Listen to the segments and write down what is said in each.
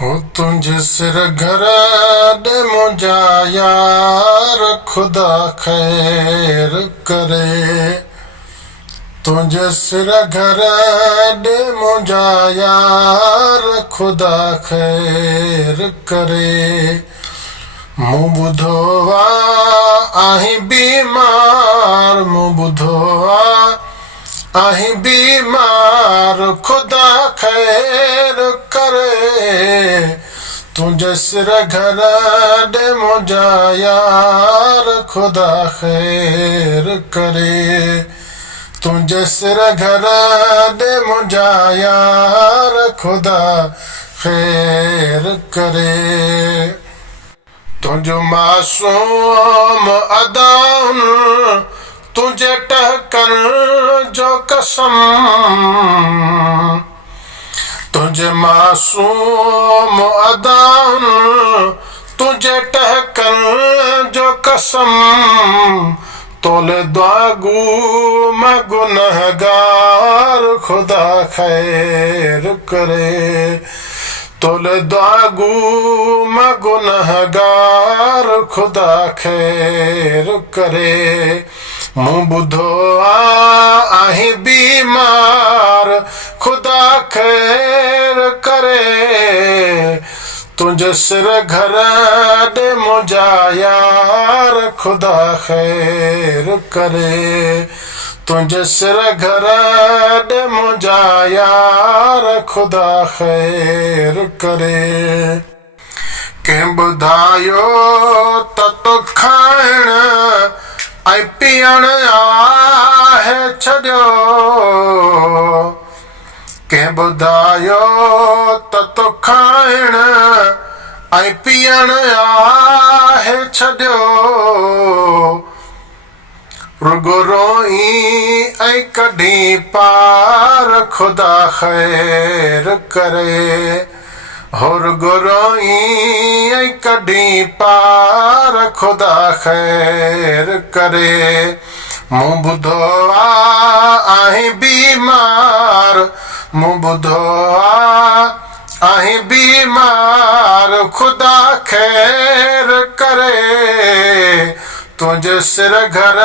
हो तुझे सिर घर दे मुझा यार खुदा खैर करे। तुझे सिर घर दे मुझा यार खुदा खैर करे। मूं ॿुधो आहीं बीमार, मूं ॿुधो आहीं बीमार खुदा खैर करे। तुझे सिर घर दे मुझा यार खुदा खैर करे। तुझे सिर घर दे मुझा यार खुदा खैर करे। तुझो मासूम अदाउन तुझे टहकन जो कसम। तुझे मासूम अदाउन तुझे टहकन जो कसम। तोले दुआगू मैं गुनहगार खुदा खैर करे। तोले दुआगू मैं गुनहगार खुदा खैर करे। मूं ॿुधो आहीं बीमार खुदा खैर करे। तुझे सिर घर दे मुझा यार खुदा खैर करे। तुझे सिर घर दे मुझा यार खुदा खैर करे। कंहिं ॿुधायो त खाइण ऐं पीअण आहे छॾियो। कंहिं ॿुधायो त खाइण ऐं पीअण आहे छॾियो। रुगो रोई ऐं कढी पार खुदा खैर करे। हो रुगो रोई ऐं कढी पार खुदा खैर करे। मूं ॿुधो आहीं बीमार, मूं ॿुधो आहीं बीमार खुदा खैर करे। तुझे सिर घर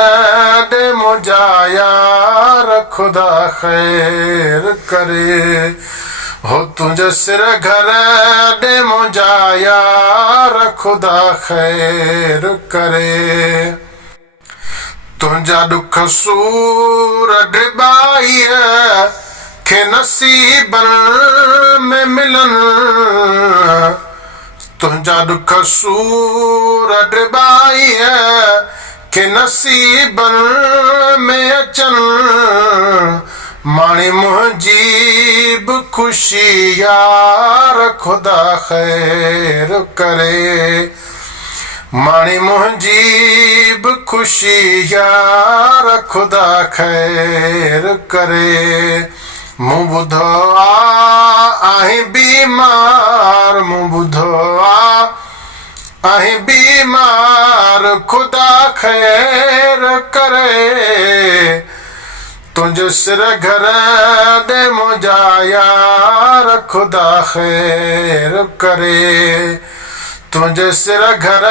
दे मुझा यार खुदा खैर करे। हो तुझे सिर घर दे मुझा यार खुदा खैर करे। तुझा दुख सूर डिबाईअ खे नसीबन में मिलन। तुझा दुख सूर डिबाईअ खे नसीबन में अचन। माणी मुंहिंजी बि ख़ुशी यार खुदा खैर करे। माणी मुंहिंजी बि ख़ुशी यार खुदा खैर करे। मूं ॿुधो आहीं बीमार, मूं ॿुधो आहीं बीमार खुदा खैर करे। तुझे सिर घर दे मुझा यार खुदा खैर करे। तुझे सिर घर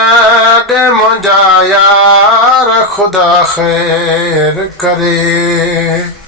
दे मुझा यार खुदा खैर करे।